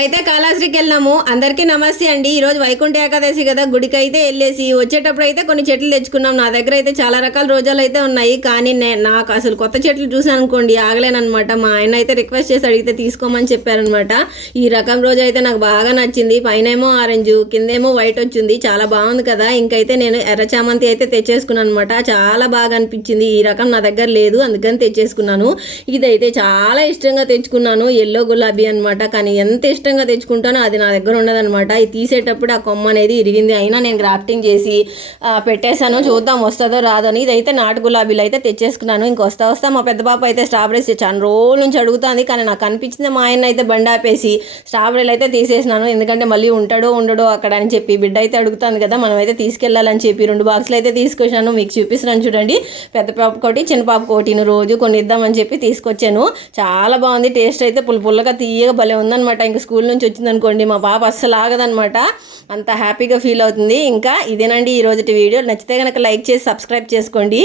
అయితే కాళహస్తికి వెళ్ళాము. అందరికీ నమస్తే అండి. ఈరోజు వైకుంఠ ఏకాదశి కదా, గుడికి అయితే వెళ్ళేసి వచ్చేటప్పుడు అయితే కొన్ని చెట్లు తెచ్చుకున్నాం. నా దగ్గర అయితే చాలా రకాల రోజాలు అయితే ఉన్నాయి, కానీ నాకు అసలు కొత్త చెట్లు చూసాను అనుకోండి ఆగలేనమాట. మా ఆయన అయితే రిక్వెస్ట్ చేసి అడిగితే తీసుకోమని చెప్పారనమాట. ఈ రకం రోజా అయితే నాకు బాగా నచ్చింది. పైనేమో ఆరెంజ్, కిందేమో వైట్ వచ్చింది, చాలా బాగుంది కదా. ఇంకైతే నేను ఎర్ర చామంతి అయితే తెచ్చేసుకున్నాను అనమాట. చాలా బాగా అనిపించింది. ఈ రకం నా దగ్గర లేదు, అందుకని తెచ్చేసుకున్నాను. ఇదైతే చాలా ఇష్టంగా తెచ్చుకున్నాను, ఎల్లో గులాబీ అనమాట. కానీ ఎంత ఇష్టంగా తెచ్చుకుంటానో అది నా దగ్గర ఉండదనమాట. ఇది తీసేటప్పుడు ఆ కొమ్మ అనేది ఇరిగింది, అయినా నేను గ్రాఫ్టింగ్ చేసి పెట్టేశాను. చూద్దాం వస్తుందో రాదో అని. ఇదైతే నాటు గులాబీలు అయితే తెచ్చేసుకున్నాను. ఇంకొస్తా మా పెద్ద పాప అయితే స్ట్రాబెరీస్ చాలా రోజుల నుంచి అడుగుతుంది, కానీ నాకు అనిపించింది మా ఆయన అయితే బండి ఆపేసి స్ట్రాబెరీలు అయితే తీసేసినాను. ఎందుకంటే మళ్ళీ ఉంటాడో ఉండడో అక్కడ అని చెప్పి బిడ్డ అయితే అడుగుతుంది కదా, మనం అయితే తీసుకెళ్ళాలని చెప్పి 2 బాక్సులు అయితే తీసుకొచ్చాను. మీకు చూపిస్తున్నాను చూడండి. పెద్ద పాప కోటి, చిన్న పాప కోటిని రోజు కొన్ని ఇద్దామని చెప్పి తీసుకొచ్చాను. చాలా బాగుంది, టేస్ట్ అయితే పుల్లగా తీయగా భలే ఉందనమాట. ఇంకా స్కూల్ నుంచి వచ్చిందనుకోండి మా పాప అస్సలు ఆగదనమాట, అంత హ్యాపీగా ఫీల్ అవుతుంది. ఇంకా ఇదేనండి ఈ రోజుటి వీడియో. నచ్చితే కనుక లైక్ చేసి సబ్స్క్రైబ్ చేసుకోండి.